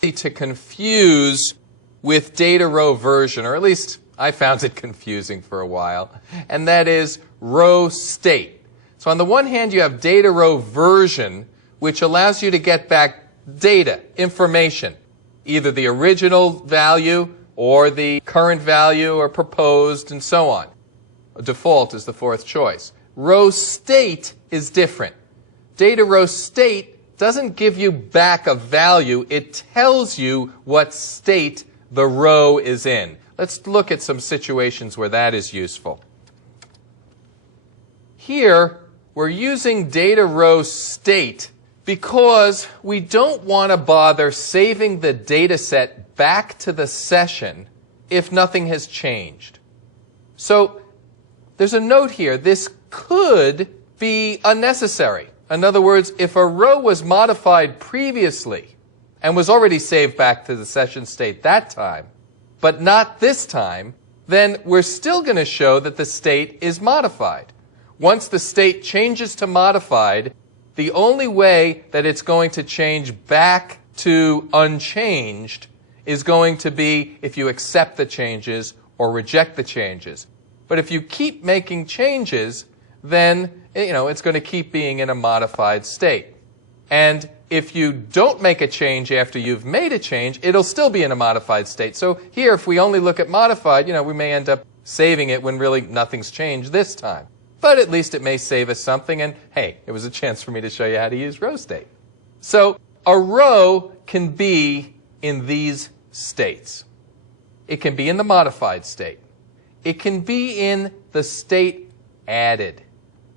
to confuse with data row version, or at least I found it confusing for a while, and that is RowState. So on the one hand, you have data row version, which allows you to get back data, information, either the original value or the current value or proposed and so on. Default is the fourth choice. RowState is different. Data row state doesn't give you back a value. It tells you what state the row is in. Let's look at some situations where that is useful. Here, we're using data row state because we don't want to bother saving the data set back to the session if nothing has changed. So there's a note here. This could be unnecessary. In other words, if a row was modified previously and was already saved back to the session state that time, but not this time, then we're still going to show that the state is modified. Once the state changes to modified, the only way that it's going to change back to unchanged is going to be if you accept the changes or reject the changes. But if you keep making changes, then it's going to keep being in a modified state. And if you don't make a change after you've made a change, it'll still be in a modified state. So here, if we only look at modified, we may end up saving it when really nothing's changed this time. But at least it may save us something, and hey, it was a chance for me to show you how to use RowState. So a row can be in these states. It can be in the modified state. It can be in the state added.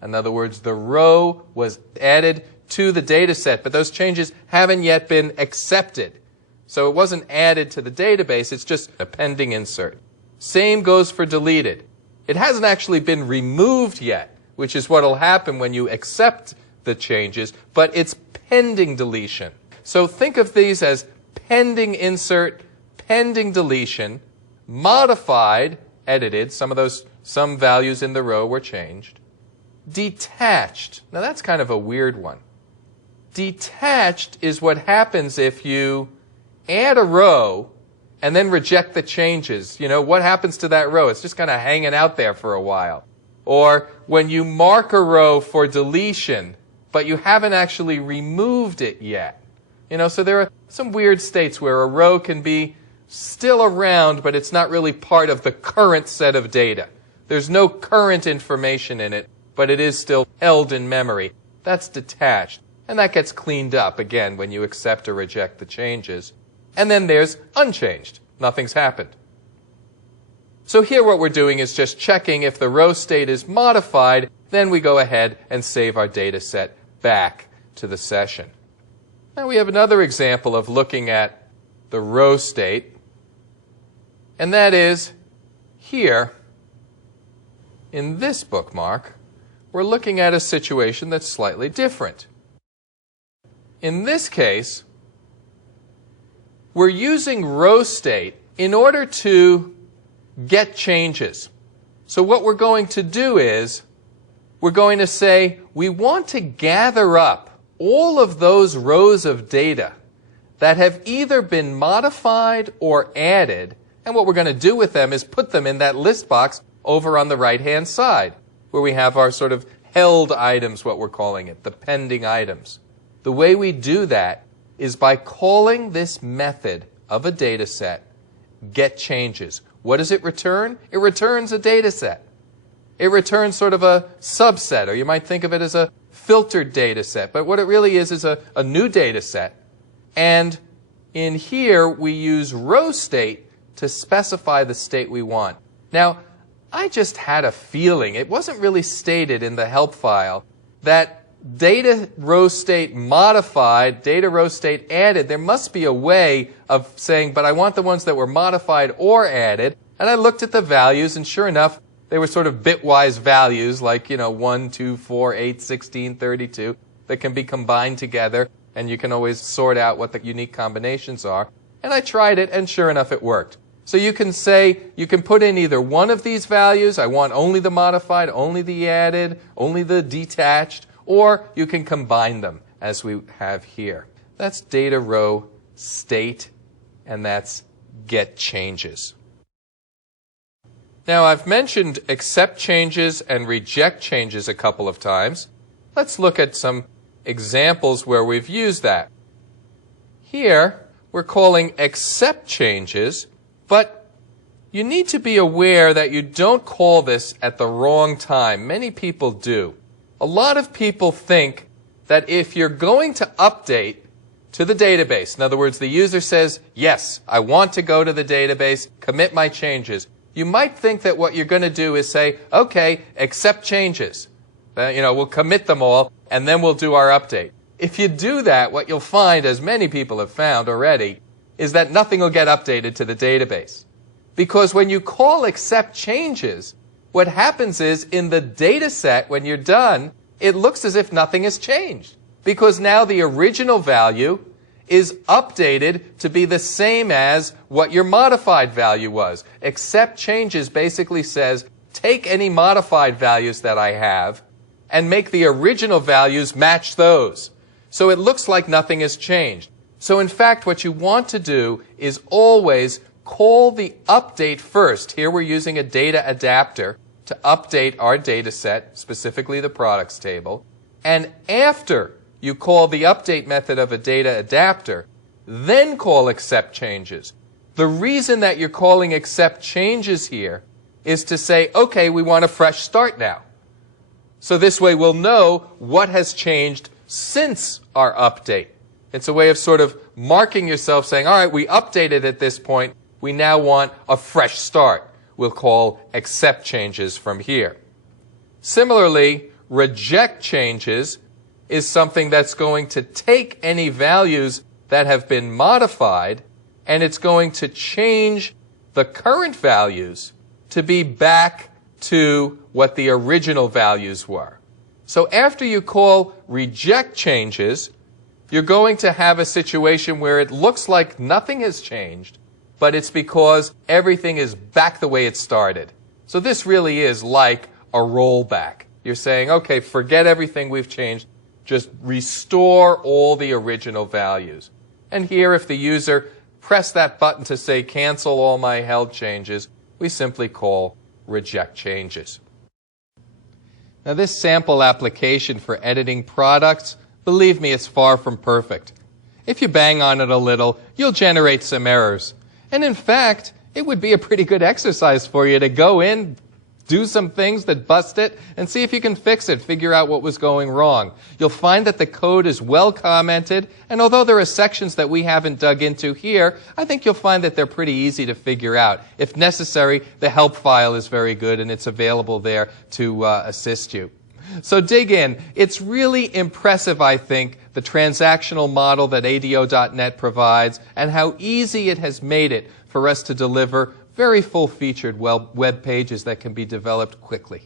In other words, the row was added to the data set, but those changes haven't yet been accepted. So it wasn't added to the database, it's just a pending insert. Same goes for deleted. It hasn't actually been removed yet, which is what will happen when you accept the changes, but it's pending deletion. So think of these as pending insert, pending deletion, modified, edited, some values in the row were changed. Detached. Now that's kind of a weird one. Detached is what happens if you add a row and then reject the changes. What happens to that row? It's just kind of hanging out there for a while. Or when you mark a row for deletion, but you haven't actually removed it yet. So there are some weird states where a row can be still around, but it's not really part of the current set of data. There's no current information in it, but it is still held in memory. That's detached. And that gets cleaned up, again, when you accept or reject the changes. And then there's unchanged. Nothing's happened. So here what we're doing is just checking if the row state is modified, then we go ahead and save our data set back to the session. Now we have another example of looking at the row state, and that is here in this bookmark. We're looking at a situation that's slightly different. In this case, we're using RowState in order to get changes. So what we're going to do is we're going to say we want to gather up all of those rows of data that have either been modified or added, and what we're going to do with them is put them in that list box over on the right-hand side, where we have our sort of held items, what we're calling it, the pending items. The way we do that is by calling this method of a data set, GetChanges. What does it return? It returns a data set. It returns sort of a subset, or you might think of it as a filtered data set. But what it really is a new data set. And in here, we use RowState to specify the state we want. Now, I just had a feeling, it wasn't really stated in the help file, that data row state modified, data row state added, there must be a way of saying, but I want the ones that were modified or added. And I looked at the values, and sure enough, they were sort of bitwise values like, 1, 2, 4, 8, 16, 32 that can be combined together, and you can always sort out what the unique combinations are. And I tried it, and sure enough, it worked. So you can say, you can put in either one of these values, I want only the modified, only the added, only the detached, or you can combine them as we have here. That's data row state and that's GetChanges. Now, I've mentioned accept changes and reject changes a couple of times. Let's look at some examples where we've used that. Here, we're calling accept changes, but you need to be aware that you don't call this at the wrong time. Many people do. A lot of people think that if you're going to update to the database, in other words, the user says, yes, I want to go to the database, commit my changes, you might think that what you're going to do is say, okay, accept changes. We'll commit them all, and then we'll do our update. If you do that, what you'll find, as many people have found already, is that nothing will get updated to the database. Because when you call accept changes, what happens is in the data set, when you're done, it looks as if nothing has changed. Because now the original value is updated to be the same as what your modified value was. Accept changes basically says, take any modified values that I have and make the original values match those. So it looks like nothing has changed. So in fact, what you want to do is always call the update first. Here we're using a data adapter to update our data set, specifically the products table. And after you call the update method of a data adapter, then call accept changes. The reason that you're calling accept changes here is to say, okay, we want a fresh start now. So this way we'll know what has changed since our update. It's a way of sort of marking yourself, saying, all right, we updated at this point. We now want a fresh start. We'll call accept changes from here. Similarly, reject changes is something that's going to take any values that have been modified, and it's going to change the current values to be back to what the original values were. So after you call reject changes, you're going to have a situation where it looks like nothing has changed, but it's because everything is back the way it started. So this really is like a rollback. You're saying, okay, forget everything we've changed. Just restore all the original values. And here, if the user pressed that button to say cancel all my held changes, we simply call reject changes. Now this sample application for editing products, believe me, it's far from perfect. If you bang on it a little, you'll generate some errors. And in fact, it would be a pretty good exercise for you to go in, do some things that bust it, and see if you can fix it, figure out what was going wrong. You'll find that the code is well commented, and although there are sections that we haven't dug into here, I think you'll find that they're pretty easy to figure out. If necessary, the help file is very good, and it's available there to assist you. So dig in. It's really impressive, I think, the transactional model that ADO.NET provides and how easy it has made it for us to deliver very full-featured web pages that can be developed quickly.